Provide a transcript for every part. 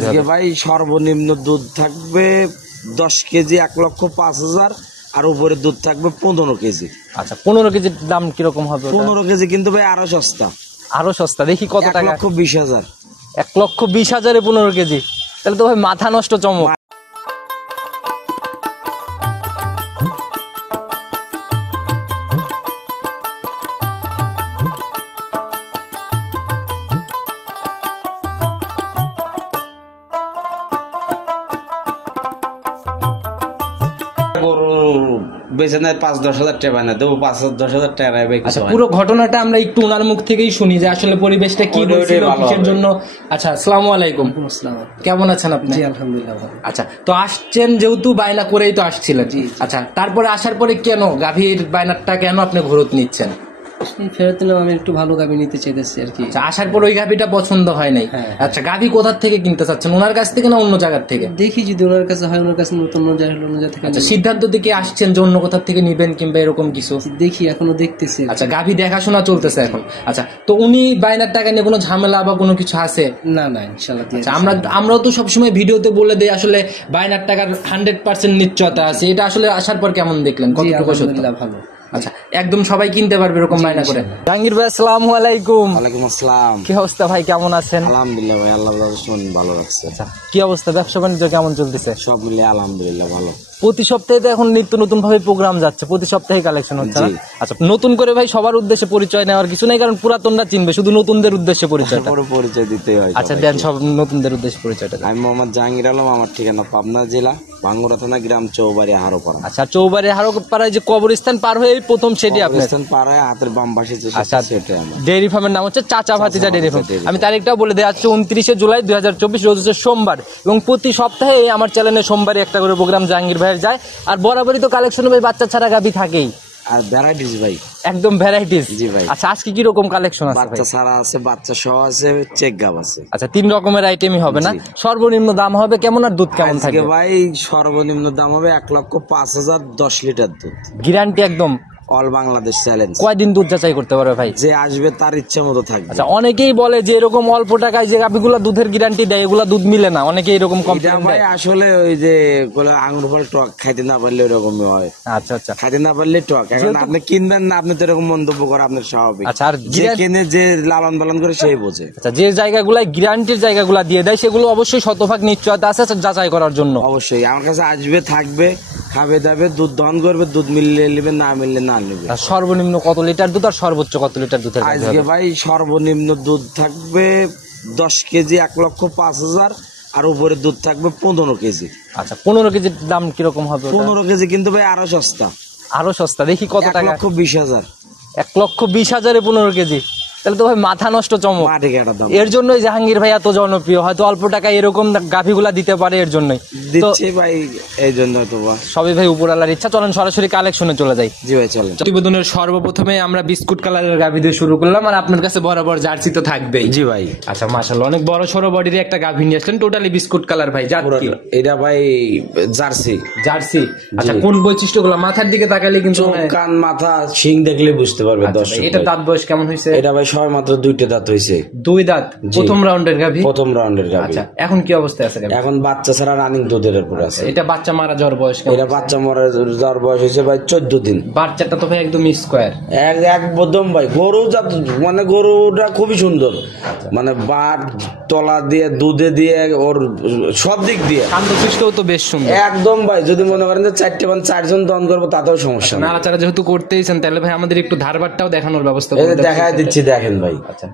আজকে ভাই সর্বনিম্ন দুধ থাকবে 10 কেজি 1,05,000 আর উপরে দুধ থাকবে 15 কেজি। আচ্ছা 15 কেজির দাম কিরকম হবে? 15 কেজি কিন্তু ভাই আরো সস্তা। আরো সস্তা? দেখি কত টাকা? 1,20,000। 1,20,000 এ 15 কেজি? তাহলে তো ভাই মাথা নষ্ট চমক। পুরো ঘটনাটা আমরা একটু ওনার মুখ থেকেই শুনি যে আসলে পরিবেশটা কি হয়েছিল, কিসের জন্য। আচ্ছা, আসসালামু আলাইকুম। কেমন আছেন আপনি? আলহামদুলিল্লাহ। আচ্ছা, তো আসছেন যেহেতু বায়না করেই তো আসছিলেন। আচ্ছা, তারপরে আসার পরে কেন গাভীর বায়নাটা কেন আপনি ঘুরত নিচ্ছেন? ফেরত নিলাম, আমি একটু ভালো গাভী নিতে চাইতেছি আর কি। আচ্ছা, আসার পর ওই গাভীটা পছন্দ হয় নাই। আচ্ছা, গাভী কোথা থেকে কিনতে চাচ্ছেন? ওনার কাছ থেকে না অন্য জায়গা থেকে? দেখি যদি ওনার কাছে হয়, ওনার কাছে নতুন অন্য জায়গা থেকে। আচ্ছা, সিদ্ধান্ত দিকে আসছেন যে অন্য কোথা থেকে নিবেন কিংবা এরকম কিছু? দেখি, এখনো দেখতেছি। আচ্ছা, গাভী দেখাশোনা চলতেছে এখন। আচ্ছা, তো উনি বায়নার টাকা নিয়ে কোনো ঝামেলা বা কোনো কিছু আছে? না না, ইনশাআল্লাহ। আচ্ছা, আমরাও তো সবসময় ভিডিওতে বলে দেই আসলে বায়নার টাকার 100% নিশ্চয়তা আছে। এটা আসলে আসার পর কেমন দেখলেন? কতটুকু সত্যি? ভালো। আচ্ছা, একদম সবাই কিনতে পারবে এরকম বায়না করে? জাহাঙ্গীর ভাই, আসসালামু আলাইকুম। ওয়ালাইকুম আসসালাম। কি অবস্থা ভাই, কেমন আছেন? আলহামদুলিল্লাহ ভাই, আল্লাহ ভালো রাখছে। আচ্ছা, কি অবস্থা, ব্যবসা বাণিজ্য কেমন চলতেছে? সব মিলে আলহামদুলিল্লাহ ভালো। প্রতি সপ্তাহে তো এখন নিত্য নতুন ভাবে প্রোগ্রাম যাচ্ছে, প্রতি সপ্তাহে কালেকশন হচ্ছে না? আচ্ছা, নতুন করে ভাই সবার উদ্দেশ্যে পরিচয় নেওয়ার কিছু নাই, কারণ পুরাতনরা চিনবে, শুধু নতুনদের উদ্দেশ্যে পরিচয় দিতে হয়। আচ্ছা, দেন সব নতুনদের উদ্দেশ্যে পরিচয়টা। আমি মোহাম্মদ জাহাঙ্গীর আলম, আমার ঠিকানা পাবনা জেলা ভাঙ্গুরা থানা, গ্রাম চৌবাড়ি হারোপাড়া। আচ্ছা, চৌবাড়ি হারোপাড়ায় যে কবরস্থান পার হয়ে প্রথম সেটি আপনার? পার হয়ে হাতের বাম পাশে। আচ্ছা, ডেইরি ফার্মের নাম হচ্ছে চাচা ভাতিজা ডেইরি ফার্ম। আমি তারিখটাও বলে দেওয়া হচ্ছে 29শে জুলাই 2024, রোজ হচ্ছে সোমবার। এবং প্রতি সপ্তাহে আমার চ্যানেলে সোমবারে একটা করে প্রোগ্রাম জাহাঙ্গীর ভাইয়ের যায়। আর বরাবরই তো কালেকশন ভাই বাচ্চা ছাড়া গাভী থাকেই, আর ভ্যারাইটিস ভাই, একদম ভ্যারাইটিস। জি ভাই। আচ্ছা, আজকে কি রকম কালেকশন আছে? বাচ্চা ছাড়া আছে, বাচ্চা সহ আছে, চেক গাব আছে। আচ্ছা, 3 রকমের আইটেমই হবে না? সর্বনিম্ন দাম হবে কেমন আর দুধ কেমন থাকবে? ভাই সর্বনিম্ন দাম হবে 1,05,000, 10 লিটার দুধ গ্যারান্টি একদম অল বাংলাদেশ চ্যালেঞ্জ। কয়দিন দুধ যাচাই করতে পারবে ভাই? যে আসবে তার ইচ্ছা মতো থাকবে। আচ্ছা, অনেকেই বলে যে এরকম অল্প টাকায় যে গাভীগুলো দুধের গ্যারান্টি দেয় এগুলা দুধ মিলে না, অনেকে এরকম কমপ্লেইন দেয়। আসলে ওই যে আঙুর ফল টক খাইতে না পারলে ওরকমই হয়। আচ্ছা আচ্ছা, খাইতে না পারলে টক। এখন আপনি কিনবেন না, আপনি তো এরকম মন্তব্য করেন, আপনার স্বাভাবিক। আচ্ছা, আর যে কিনে যে লালন পালন করে সেই বোঝে। আচ্ছা, যে জায়গাগুলাই গ্যারান্টির জায়গাগুলা দিয়ে দেয় সেগুলো অবশ্যই শতভাগ নিশ্চয়তা আছে যাচাই করার জন্য। অবশ্যই আমার কাছে আসবে, থাকবে, খাবে দাবে, দুধ দহন করবে, দুধ মিললে নেবে, না মিললে না নেবে। সর্বনিম্ন কত লিটার দুধ আর সর্বোচ্চ কত লিটার দুধ? আজকে ভাই সর্বনিম্ন দুধ থাকবে 10 কেজি 1,05,000 আর উপরে দুধ থাকবে 15 কেজি। আচ্ছা, 15 কেজির দাম কিরকম হবে? 15 কেজি কিন্তু ভাই আরো সস্তা। আরো সস্তা? দেখি কত টাকা? 1,20,000। 1,20,000 এ 15 কেজি? তাহলে তো ভাই মাথা নষ্ট চমক। এর জন্যই জাহাঙ্গীর ভাই এত জনপ্রিয়, হয়তো অল্প টাকায় এরকম গাভীগুলা দিতে পারে, এর জন্যই দিচ্ছে ভাই, এই জন্য তো সবই ভাই উপরওয়ালার ইচ্ছা। চলেন সরাসরি কালেকশনে চলে যাই। জি ভাই চলেন। প্রতিবেদনের সর্বপ্রথমে আমরা বিস্কুট কালারের গাভী দিয়ে শুরু করলাম, আর আপনার কাছে বরাবর জার্সি তো থাকবেই। জি ভাই। আচ্ছা, মাশাআল্লাহ, অনেক বড় সরো বডির একটা গাভী নিয়ে আসলেন, টোটালি বিস্কুট কালার ভাই। এটা ভাই জার্সি। জার্সি? আচ্ছা, কোন বৈশিষ্ট্যগুলো? মাথার দিকে তাকালে কিন্তু কান, মাথা, শিং দেখলে বুঝতে পারবে দর্শক। এটা দাঁত বয়স কেমন হয়েছে? এটা ভাই সবে মাত্র 2টা দাঁত হয়েছে। 2 দাঁত? প্রথম রাউন্ডের গাভী? প্রথম রাউন্ডের গাভী। আচ্ছা, এখন কি অবস্থায় আছে গাভী? এখন বাচ্চা ছাড়া রানিং দুধের উপরে আছে। এটা বাচ্চা মারা যাওয়ার বয়স কেমন? এটা বাচ্চা মারা যাওয়ার বয়স হয়েছে ভাই 14 দিন। বাচ্চাটা তো ভাই একদম স্কয়ার, একদম ভাই গরু জাত, মানে গরুটা খুবই সুন্দর, মানে বাট তলা দিয়ে, দুধে দিয়ে, ওর সব দিক দিয়ে কান্দশিষ্টও তো বেশ সুন্দর একদম ভাই। যদি মনে করেন যে 4জন দন করবো তাতেও সমস্যা না। নাড়াচাড়া যেহেতু করতেইছেন, তাহলে ভাই আমাদের একটু ধারবারটাও দেখানোর ব্যবস্থা করে দেখায় দিচ্ছি, দেখেন ভাই। আচ্ছা,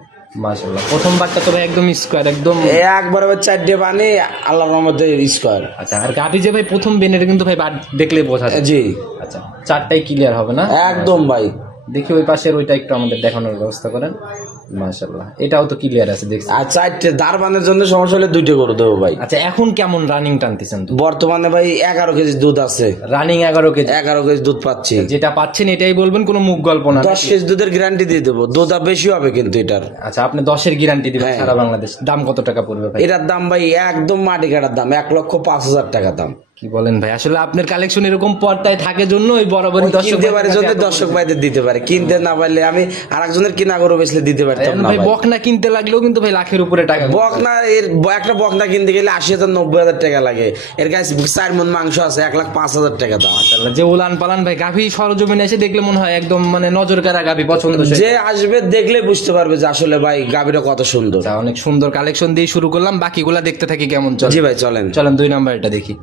মাশাআল্লাহ, প্রথম বাচ্চা তো ভাই একদম স্কয়ার, একদম একবার 4টে বানি, আল্লাহর রহমতে স্কয়ার। আচ্ছা, আর গাভী যে ভাই প্রথম বেনের কিন্তু ভাই দেখলে বোঝা যায়। জি। আচ্ছা, 4টাই ক্লিয়ার হবে না? একদম ভাই। দেখি ওই পাশের ওইটা একটু আমাদের দেখানোর ব্যবস্থা করেন। মাশাআল্লাহ, এটাও তো ক্লিয়ার আছে দেখছি। আর 4টে দারবানের জন্য সমস্যা হলে 2টে করে দেবো ভাই। আচ্ছা, এখন কেমন রানিং টানতেছেন? বর্তমানে ভাই 11 কেজি দুধ আছে। Running 11 KG? 11 কেজি দুধ পাচ্ছি। যেটা পাচ্ছেন এটাই বলবেন, কোনো মুখ গল্প না? 10 কেজি দুধের গ্যারান্টি দিয়ে দেবো, দুধ বেশি হবে কিন্তু এটার। আচ্ছা, আপনি 10-এর গ্যারান্টি দিবেন সারা বাংলাদেশ। দাম কত টাকা পড়বে ভাই? এটার দাম ভাই একদম মাটি কাটার দাম, 1,05,000 টাকা দাম। কি বলেন ভাই, আসলে আপনার কালেকশন এরকম পর্দায় থাকে জন্য ওই বরাবরই দর্শক কিনতে পারে যদি দর্শক ভাইদের দিতে পারে, কিনতে না পারলে আমি আরেকজনের কিনা গরু বেচলে দিতে পারতাম না ভাই। ভাই। বকনা কিনতে লাগলেও কিন্তু ভাই লাখের উপরে টাকা। বকনা একটা বকনা কিনতে গেলে 80,000-90,000 টাকা লাগে। এর কাছে 4 মণ মাংস আছে, 1,05,000 টাকা দাম। যে উলান পালান ভাই গাভী সরজমিনে এসে দেখলে মনে হয় একদম মানে নজর কাড়া গাভী পছন্দ। যে আসবে দেখলে বুঝতে পারবে যে আসলে ভাই গাভীটা কত সুন্দর। অনেক সুন্দর কালেকশন দিয়ে শুরু করলাম, বাকিগুলা দেখতে থাকি কেমন চলে। জি ভাই চলেন। 2 নাম্বারটা দেখি।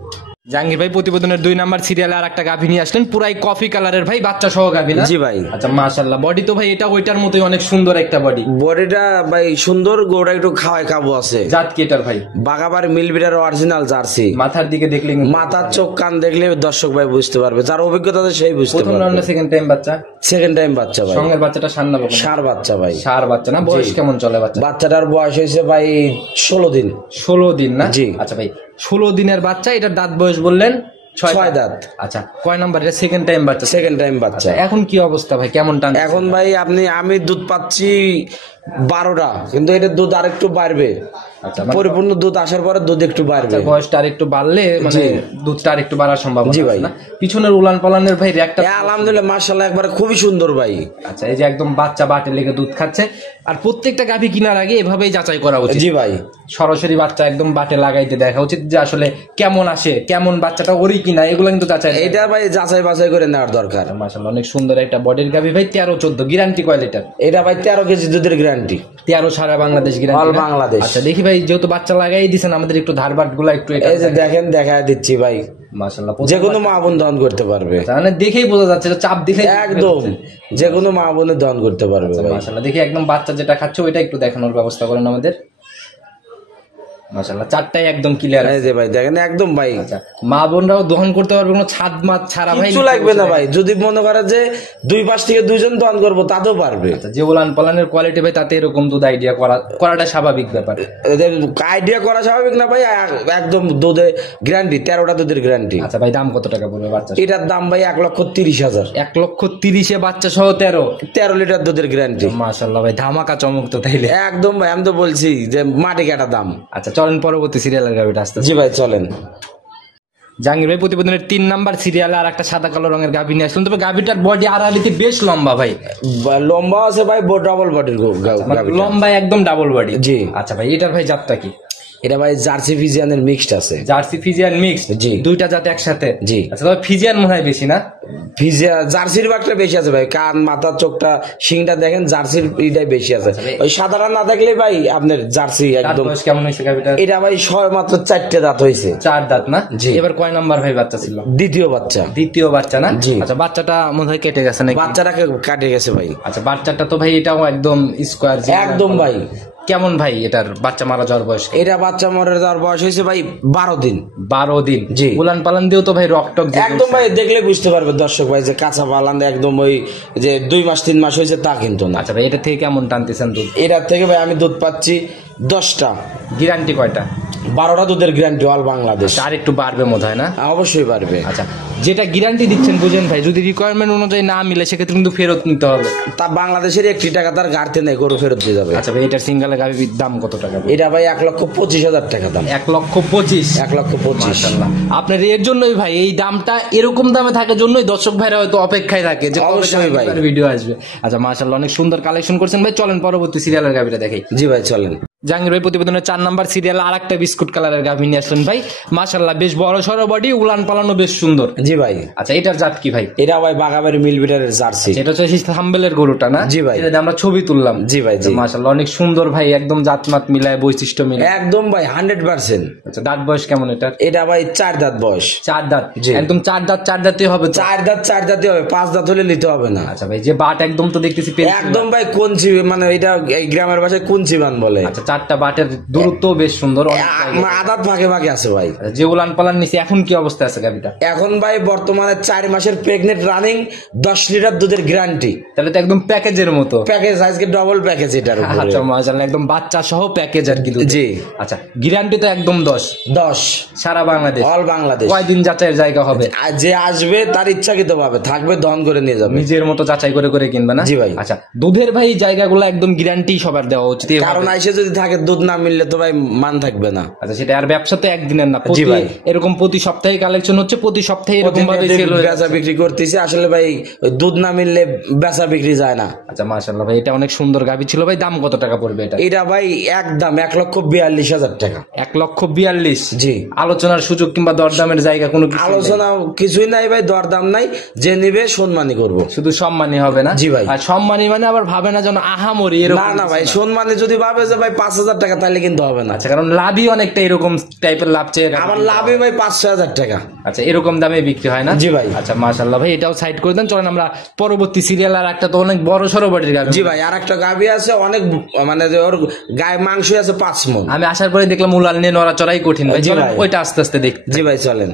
জাহাঙ্গীর ভাই প্রতিবেদনের 2 নাম্বার সিরিয়ালে আর একটা গাভী নিয়ে আসলেন, পুরাই কফি কালারের ভাই, বাচ্চা সহ গাভী না? জি ভাই। আচ্ছা মাশাআল্লাহ, বডি তো ভাই এটা ওইটার মতোই অনেক সুন্দর একটা বডি। বডিটা ভাই সুন্দর, গোড়া একটু খাওয়াই খাবো আছে। জাত কি এটার ভাই? বাগাবার মিলবিটার অরিজিনাল জার্সি। মাথার দিকে দেখলে মাথার চোখ কান দেখলে দর্শক ভাই বুঝতে পারবে, যার অভিজ্ঞতা আছে সেই বুঝতে প্রথম পারবে। রাউন্ডে সেকেন্ড টাইম বাচ্চা, সেকেন্ড টাইম বাচ্চা ভাই। সঙ্গের বাচ্চাটা সান্না বকনা? ষাঁড় বাচ্চা ভাই। ষাঁড় বাচ্চা না? বয়স কেমন চলে বাচ্চা? বাচ্চাটার বয়স হয়েছে ভাই 16 দিন। 16 দিন না? জি। আচ্ছা ভাই 16 দিনের বাচ্চা, এটার দাঁত বয়স বললেন 6 দাঁত। আচ্ছা কয় নাম্বার? এটা সেকেন্ড টাইম বাচ্চা। সেকেন্ড টাইম বাচ্চা। এখন কি অবস্থা ভাই, কেমন টান? এখন ভাই আমি দুধ পাচ্ছি 12টা, কিন্তু এটা দুধ আরেকটু বাড়বে। আচ্ছা পরিপূর্ণ দুধ আসার পরে দুধ একটু বাড়বে। বয়সটা আর একটু বাড়লে মানে দুধটা আর একটু বাড়ার সম্ভাবনা। জি ভাই। না পিছনের উলান পালানের ভাই একটা আলহামদুলিল্লাহ মাশাআল্লাহ একবারে খুবই সুন্দর ভাই। আচ্ছা এই যে একদম বাচ্চা বাটে লেগে দুধ খাচ্ছে, আর প্রত্যেকটা গাভী কেনার আগে এভাবেই যাচাই করা উচিত। জি ভাই। সরাসরি বাচ্চা একদম বাটে লাগাইতে দেখা উচিত যে আসলে কেমন আসে, কেমন বাচ্চাটা ওরই কিনা, এগুলো কিন্তু যাচাই। এটা ভাই যাচাই বাছাই করে নেওয়ার দরকার। মাশাআল্লাহ অনেক সুন্দর একটা বডির গাভী ভাই। 13-14 গ্যারান্টি কয় লিটার? এটা ভাই 13 কেজি দুধের গ্যারান্টি। 13 সারা বাংলাদেশ গ্যারান্টি? অল বাংলাদেশ। আচ্ছা দেখি ভাই, যেহেতু বাচ্চা লাগাই দিয়েছেন আমাদের একটু ধারবাট গুলা একটু এই যে দেখেন, দেখা দিচ্ছি ভাই। মাশাআল্লাহ যে কোনো মা বোন দহন করতে পারবে। মানে দেখেই বোঝা যাচ্ছে যে চাপ দিলে একদম যে কোনো মা বোনে দহন করতে পারবে ভাই। মাশাআল্লাহ দেখি একদম বাচ্চা যেটা খাচ্ছে ওইটা একটু দেখানোর ব্যবস্থা করেন আমাদের। মাশাআল্লাহ চারটাই একদম ক্লিয়ার। এই যে ভাই দেখেন একদম ভাই। আচ্ছা মা বোনরাও দহন করতে পারবে, কোনো ছাদ মাছ ছাড়া ভাই কিছু লাগবে না ভাই। যদি মনে করে যে 2 পাশ থেকে 2 জন দহন করবো তাতেও পারবে। যে উলান পালানের কোয়ালিটি ভাই, তাতে এরকম দুধ আইডিয়া করাটা স্বাভাবিক ব্যাপার। আইডিয়া করা স্বাভাবিক না ভাই, একদম দুধে গ্যারান্টি, 13টা দুধের গ্যারান্টি। আচ্ছা ভাই দাম কত টাকা পড়বে বাচ্চা? এটার দাম ভাই 1,30,000। 1,30,000 বাচ্চা সহ 13 লিটার দুধের গ্যারান্টি। মাশাআল্লাহ ভাই ধামাকা চমক তো তাইলে। একদম ভাই, আমি তো বলছি যে মাটি কাটা দাম। আচ্ছা চলেন পরবর্তী সিরিয়ালের গাভিটা আসতে। জি ভাই চলেন। জাহাঙ্গীর ভাই প্রতিবেদনের 3 নাম্বার সিরিয়ালে আর একটা সাদা কালো রঙের গাভী নিয়ে আসলেন, তবে গাভীটার বডি আড়াআড়িতে বেশ লম্বা ভাই। লম্বা আছে ভাই, ডাবল বডির লম্বা একদম ডাবল বডি। জি। আচ্ছা ভাই এটার ভাই জাতটা কি? এটা ভাই জার্সি ফিজিয়ানের মিক্সড আছে। Jersey Friesian mixed? জি। দুইটা জাত একসাথে? জি। আচ্ছা তবে ফিজিয়ান মনে হয় বেশি না? জার্সির ভাগটা বেশি আছে ভাই, কান মাথা চোখটা শিংটা দেখেন, জার্সির ইটাই বেশি আছে। ওই সাধারণ না দেখলে ভাই আপনার জার্সি একদম। কেমন হয়েছে গাভীটা? এটা ভাই মাত্র 4টে দাঁত হয়েছে। 4 দাঁত না? জি। এবার কয় নাম্বার ভাই বাচ্চা ছিল? দ্বিতীয় বাচ্চা। দ্বিতীয় বাচ্চা না? জি। আচ্ছা বাচ্চাটা মনে হয় কেটে গেছে নাকি? বাচ্চাটাকে কাটে গেছে ভাই। আচ্ছা বাচ্চাটা তো ভাই এটাও একদম স্কোয়ার একদম ভাই। কেমন ভাই এটার বাচ্চা মারা যাওয়ার বয়স? এটা বাচ্চা মরে যাওয়ার বয়স হয়েছে ভাই 12 দিন। 12 দিন? জি। উলান পালান দিয়েও তো ভাই রকটক একদম ভাই দেখলে বুঝতে পারবে দর্শক ভাই যে কাঁচা পালান একদম ওই যে 2 মাস 3 মাস হয়েছে তা কিন্তু না। আচ্ছা ভাই এটা থেকে কেমন টানতেছেন দুধ? এটার থেকে ভাই আমি দুধ পাচ্ছি 10টা। গ্যারান্টি কয়টা? 12টা দুধের গ্যারান্টি অল বাংলাদেশ। আর একটু বাড়বে মনে হয় না? অবশ্যই পারবে। আচ্ছা যেটা গ্যারান্টি দিচ্ছেন বুঝেন ভাই, যদি রিকোয়ারমেন্ট অনুযায়ী না মিলে সেক্ষেত্রে কিন্তু ফেরত নিতে হবে। তা বাংলাদেশের 1 টাকা তার গাড়তে নেই, গরু ফেরত দিয়ে যাবে। আচ্ছা ভাই এটার সিঙ্গেল গাভীর দাম কত টাকা? এটা ভাই 1,25,000 টাকা দাম। 1,25,000? 1,25,000। মাশাআল্লাহ আপনার এর জন্যই ভাই এই দামটা এরকম দামে থাকার জন্যই দর্শক ভাইরা হয়তো অপেক্ষায় থাকে যে অবশ্যই ভাই ভিডিও আসবে। আচ্ছা মাশাআল্লাহ অনেক সুন্দর কালেকশন করছেন ভাই। চলেন পরবর্তী সিরিয়ালের গাভীটা দেখাই। জি ভাই চলেন। জাহাঙ্গীর ভাই প্রতিবেদনের 4 নাম্বার সিরিয়ালে আর একটা বিস্কুট কালারের গাভী নিয়ে আসলেন ভাই। মাশাআল্লাহ বেশ বড় সড়ো বডি, উলান পালানো বেশ সুন্দর। জি ভাই। আচ্ছা এটার জাত কি ভাই? এটা ভাই বাগাবাড়ি মিলবিটারের জার্সি। এটা হচ্ছে থাম্বেলের গরুটা না? জি ভাই। এটা আমরা ছবি তুললাম। জি ভাই জি। মাশাআল্লাহ অনেক সুন্দর ভাই, একদম জাতমাত মিলায় বৈশিষ্ট্য মিলায় একদম ভাই 100%। আচ্ছা দাঁত বয়স কেমন এটা? এটা ভাই 4 দাঁত বয়স। 4 দাঁত? জি। একদম 4 দাঁতই হবে তো? 4 দাঁতই হবে, 5 দাঁত হলে নিতে হবে না। আচ্ছা ভাই যে বাট একদম তো দেখতেছি একদম ভাই কঞ্চি, মানে এটা এই গ্রামের ভাষায় কঞ্চি বান বলে। আচ্ছা 4টা বাটের দূরত্ব বেশ সুন্দর, আদাত ভাগে ভাগে আছে ভাই। যে উলান পালান নিচে এখন কি অবস্থা আছে গাভীটা? এখন ভাই বর্তমানে 4 মাসের প্রেগনেন্ট রানিং, 10 লিটার দুধের গ্যারান্টি। তাহলে তো একদম প্যাকেজের মতো প্যাকেজ, আজকে ডবল প্যাকেজ এটার উপরে। আচ্ছা মাশাআল্লাহ একদম বাচ্চা সহ প্যাকেজ আর কি দুধ। জি। আচ্ছা গ্যারান্টি তো একদম 10 সারা বাংলাদেশ? অল বাংলাদেশ। কয়দিন যাচাইয়ের জায়গা হবে? আর যে আসবে তার ইচ্ছাকৃত ভাবে থাকবে, দহন করে নিয়ে যাবে। নিজের মতো যাচাই করে কিনবে না? জি ভাই। আচ্ছা দুধের ভাই জায়গাগুলো একদম গ্যারান্টি সবার দেওয়া উচিত, কারণ আইসে যদি থাকে, দুধ না মিললে তো ভাই মান থাকবে না। আচ্ছা, সেটা আর ব্যবসা তো একদিনের না, জি ভাই। এরকম প্রতি সপ্তাহে কালেকশন হচ্ছে, প্রতি সপ্তাহে এরকম ভাবে সেল হয়ে বেচা বিক্রি করতেছি। আসলে ভাই ওই দুধ না মিললে বেচা বিক্রি যায় না। আচ্ছা, মাশাআল্লাহ ভাই, এটা অনেক সুন্দর গাভী ছিল ভাই। দাম কত টাকা পড়বে এটা? এটা ভাই একদম 1,42,000 টাকা। 1,42,000। জি। আলোচনার সুযোগ কিংবা দরদামের জায়গা কোনো কিছু নেই? আলোচনা কিছুই নাই ভাই, দরদাম নাই, যে নিবে সম্মানী করব। শুধু সম্মানী হবে না? জি ভাই। আর সম্মানী মানে আবার ভাবে না যেন আহামরি এরকম? না না ভাই, সম্মানী যদি ভাবে যে ভাই 5,000 টাকা, তাহলে কিন্তু হবে না। আচ্ছা, কারণ লাভই অনেকটা এরকম টাইপের লাভ চেয়ে আমার লাভে ভাই 5,000 টাকা। আচ্ছা, এরকম দামে বিক্রি হয় না? জি ভাই। আচ্ছা, মাশাআল্লাহ ভাই, এটাও সাইড করে দেন। চলেন আমরা পরবর্তী সিরিয়াল আর একটা তো অনেক বড় সড়ো বাড়ির গাভী। জি ভাই, আর একটা গাভী আছে অনেক, মানে যে ওর গায়ে মাংস আছে 5 মণ। আমি আসার পরে দেখলাম উলান নিয়ে নড়াচড়াই কঠিন ভাই। জি চলেন ভাই। ওইটা আস্তে আস্তে দেখ। জি ভাই চলেন।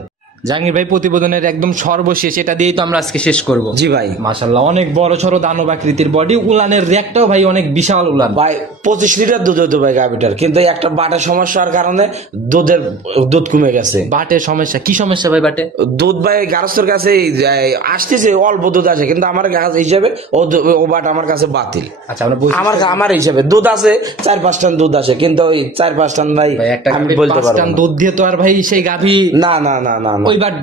জাহাঙ্গীর ভাই, প্রতিবেদনের একদম সর্বশেষ এটা দিয়েই তো আমরা আজকে শেষ করব। জি ভাই। মাশাআল্লাহ, অনেক বড় সড়ো দানব আকৃতির বডি, উলানের র্যাকটাও ভাই অনেক বিশাল উলান ভাই। 25 লিটার দুধ হতো ভাই গাভীটার, কিন্তু এই একটা বাটের সমস্যার কারণে দুধ কমে গেছে। বাটের সমস্যা? কি সমস্যা ভাই বাটে? দুধ ভাই গারস্থর কাছে আসতেছে, অল্প দুধ আছে, কিন্তু আমার কাছে হিসাবে ও বাট আমার কাছে বাতিল। আচ্ছা, আমরা বলছি আমার হিসাবে দুধ আছে 4-5 টান দুধ আসে, কিন্তু ওই 4-5 টান ভাই একটা আমি গাভী বলতে 5 পারবো টান না। দুধ দিয়ে তো আর ভাই সেই গাভী না না না না না। ওই বাট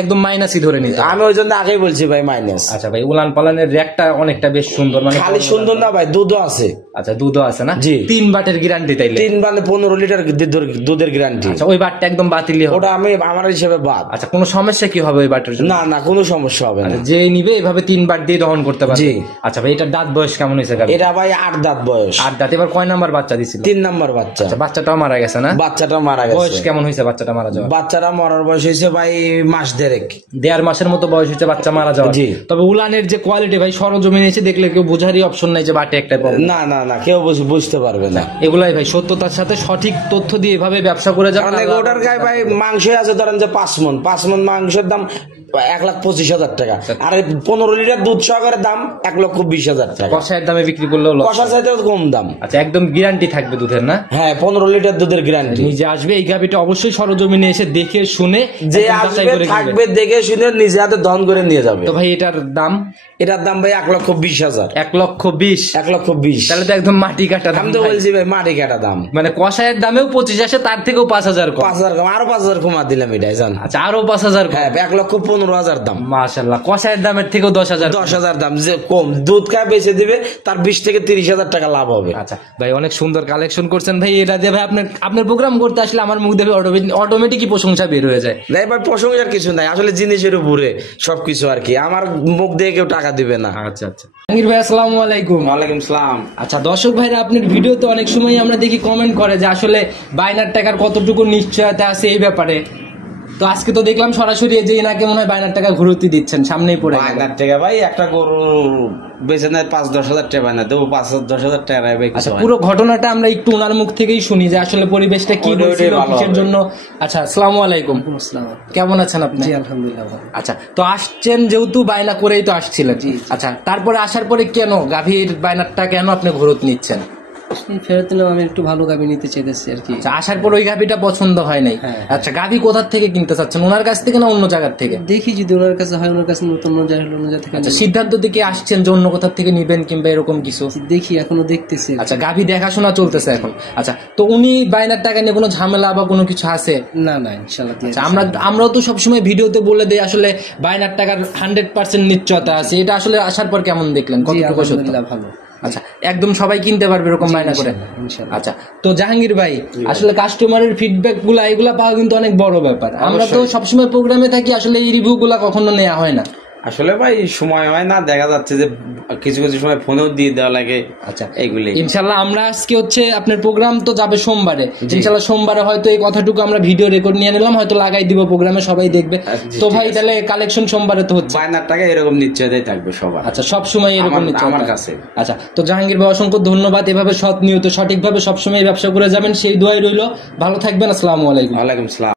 একদম মাইনাসই ধরে নিতে হবে। আমি ওই জন্য আগেই বলছি ভাই মাইনাস। আচ্ছা ভাই, উলান পালানের র্যাকটা অনেকটা বেশ সুন্দর, মানে খালি সুন্দর না ভাই, দুধও আছে। আচ্ছা, দুধও আছে না? জি। 3 বাটের গ্যারান্টি তাইলে? 3 মানে 15 লিটার দুধের গ্যারান্টি। আচ্ছা, ওই বাটটা একদম বাতিল হবে? ওটা আমি আমার হিসেবে বাদ। আচ্ছা, কোনো সমস্যা কি হবে ওই বাটের জন্য? না না, কোনো সমস্যা হবে না। যে নিবে এভাবে 3 বাট দিয়ে দহন করতে পারবে? জি। আচ্ছা ভাই, এটার দাঁত বয়স কেমন হয়েছে গাভী? এটা ভাই 8 দাঁত বয়স। 8 দাঁত। এবার কয় নাম্বার বাচ্চা দিছিল? 3 নাম্বার বাচ্চা। আচ্ছা, বাচ্চাটাও মারা গেছে না? বাচ্চাটা মারা বয়স গেছে। কেমন হয়েছে বাচ্চাটা মারা যাওয়ার? বাচ্চাটা মরার বয়স হয়েছে ভাই মাস দেড়েক। 1.5 মাসের মতো বয়স হয়েছে বাচ্চা মারা যাওয়ার। জি। তবে উলানের যে কোয়ালিটি ভাই, সরজমিনে এসে দেখলে কেউ বোঝারই অপশন নাই যে বাটে একটা প্রবলেম। না না না, কেউ বুঝতে পারবে না। এগুলাই ভাই সত্যতার সাথে সঠিক তথ্য দিয়ে এভাবে ব্যবসা করে যাবেন। অনেক ওটার গায়ে ভাই মাংস আছে, ধরেন যে 5 মণ মাংসের দাম 1,25,000 টাকা, আর 15 লিটার দুধ সহকারে দাম 1,20,000 টাকা। কষায়ের দামে বিক্রি করলেও লস। কষার চাইতে কম দাম। আচ্ছা, একদম গ্যারান্টি থাকবে দুধের না? হ্যাঁ, 15 লিটার দুধের গ্যারান্টি। নিজে আসবে এই গাভিটা অবশ্যই সরজমিনে এসে দেখে শুনে যে একদম যাচাই আসবে করে কিনবে। থাকবে, দেখে শুনে নিজে হাতে দহন করে নিয়ে যাবে। তো ভাই এটার দাম? এটার দাম ভাই 1,20,000। 1,20,000? 1,20,000। তাহলে তো একদম মাটি কাটা দাম আমি তো ভাই। বলছি ভাই মাটি কাটা দাম। মানে কষায়ের দামেও 25 আসে, তার থেকেও 5,000 কম। 5,000 কম, আরো 5,000 কমা দিলাম এটাই জান। আচ্ছা, আরো 5,000 কম? হ্যাঁ, 1,15,000 দাম। মাশাআল্লাহ, কষায়ের দামের থেকেও 10,000 10,000 দাম, যে কম দুধ খায় বেঁচে দিবে, তার 20 থেকে 30,000 টাকা লাভ হবে। আচ্ছা ভাই, অনেক সুন্দর কালেকশন করছেন ভাই। এটা দিয়ে ভাই আপনার প্রোগ্রাম করতে আসলে আমার মুখ দিয়ে অটোমেটিকই প্রশংসা বের হয়ে যায়। নাই ভাই, প্রশংসার কিছু নাই, আসলে জিনিসের উপরে সবকিছু আর কি। আমার মুখ দিয়ে কেউ টাকা দিবে না। আচ্ছা আচ্ছা। জাহাঙ্গীর ভাই, আসসালামু আলাইকুম। ওয়ালাইকুম সালাম। আচ্ছা, দর্শক ভাইরা আপনার ভিডিওতে অনেক সময় আমরা দেখি কমেন্ট করে যে আসলে বাইনার টাকার কতটুকু নিশ্চয়তা আছে এই ব্যাপারে। তো আজকে তো দেখলাম সরাসরি যে এনাকে মনে হয় বাইনার টাকা ঘুরতি দিচ্ছেন, সামনেই পড়ে গেল। বাইনার টাকা ভাই, একটা গরু বেচে নেয় 5-10 হাজার টাকা, বায়না দেবো 5-10 হাজার টাকা ভাই। আচ্ছা, পুরো ঘটনাটা আমরা একটু ওনার মুখ থেকেই শুনি যে আসলে পরিবেশটা কি ওটাই হয়েছিল, ভালো কিসের হবে। জন্য। আচ্ছা, আসসালামু আলাইকুম। আসসালাম। কেমন আছেন আপনি? জি, আলহামদুলিল্লাহ ভালো। আচ্ছা, তো আসছেন যেহেতু বায়না করেই তো আসছিলেন। আচ্ছা, তারপরে আসার পরে কেন গাভীর বায়নারটা কেন আপনি ঘুরত নিচ্ছেন? এই ফেরত নিলাম, আমি একটু ভালো গাবি নিতে চাইতেছি আর কি। আচ্ছা, আসার পর ওই গাভীটা পছন্দ হয় নাই। হ্যাঁ। আচ্ছা, গাভী কোথা থেকে কিনতে চাচ্ছেন, ওনার কাছ থেকে না অন্য জায়গার থেকে? দেখি যদি ওনার কাছে হয়, ওনার কাছে নতুন অন্য জায়গা হলে অন্য জায়গা থেকে আচ্ছা, নিবো। সিদ্ধান্ত দিকে আসছেন যে অন্য কোথা থেকে নিবেন কিংবা এরকম কিছু? দেখি, এখনো দেখতেছি। আচ্ছা, গাভী দেখাশোনা চলতেছে এখন। আচ্ছা, তো উনি বায়নার টাকা নিয়ে কোনো ঝামেলা বা কোনো কিছু আছে? না না, ইনশাআল্লাহ দিয়ে আচ্ছা, আমরাও তো সবসময় ভিডিওতে বলে দেই আসলে বায়নার টাকার 100% নিশ্চয়তা আছে। এটা আসলে আসার পর কেমন দেখলেন, জি, কতটুকু সত্য? আলহামদুলিল্লাহ ভালো। আচ্ছা, একদম সবাই কিনতে পারবে এরকম বায়না করে? ইনশাআল্লাহ। আচ্ছা, তো জাহাঙ্গীর ভাই, আসলে কাস্টমারের ফিডব্যাক গুলা এগুলা পাওয়া কিন্তু অনেক বড় ব্যাপার। আমরা তো সবসময় প্রোগ্রামে থাকি, আসলে এই রিভিউ গুলা কখনো নেওয়া হয় না। আসলে ভাই সময় হয় না, দেখা যাচ্ছে যে কিছু কিছু সময় ফোনেও দিয়ে দেওয়া লাগে। আচ্ছা, এইগুলি ইনশাল্লাহ আমরা আজকে হচ্ছে আপনার প্রোগ্রাম তো যাবে সোমবারে, ইনশাল্লাহ সোমবারে হয়তো এই কথাটুকু আমরা ভিডিও রেকর্ড নিয়ে নিলাম, হয়তো লাগাই দিব প্রোগ্রামে, সবাই দেখবে। জি, তো ঠিক ভাই আছে। তাহলে কালেকশন সোমবারে তো হচ্ছে। বায়নার টাকা এরকম নিশ্চয়তাই থাকবে সবার। আচ্ছা, সব সময় এরকম আমার নিশ্চয়তা? কাছে। আচ্ছা, তো জাহাঙ্গীর ভাই অসংখ্য ধন্যবাদ। এভাবে সৎ নিয়ত সঠিকভাবে সবসময় ব্যবসা করে যাবেন সেই দোয়াই রইল। ভালো থাকবেন। আসসালামু আলাইকুম। ওয়ালাইকুম সালাম।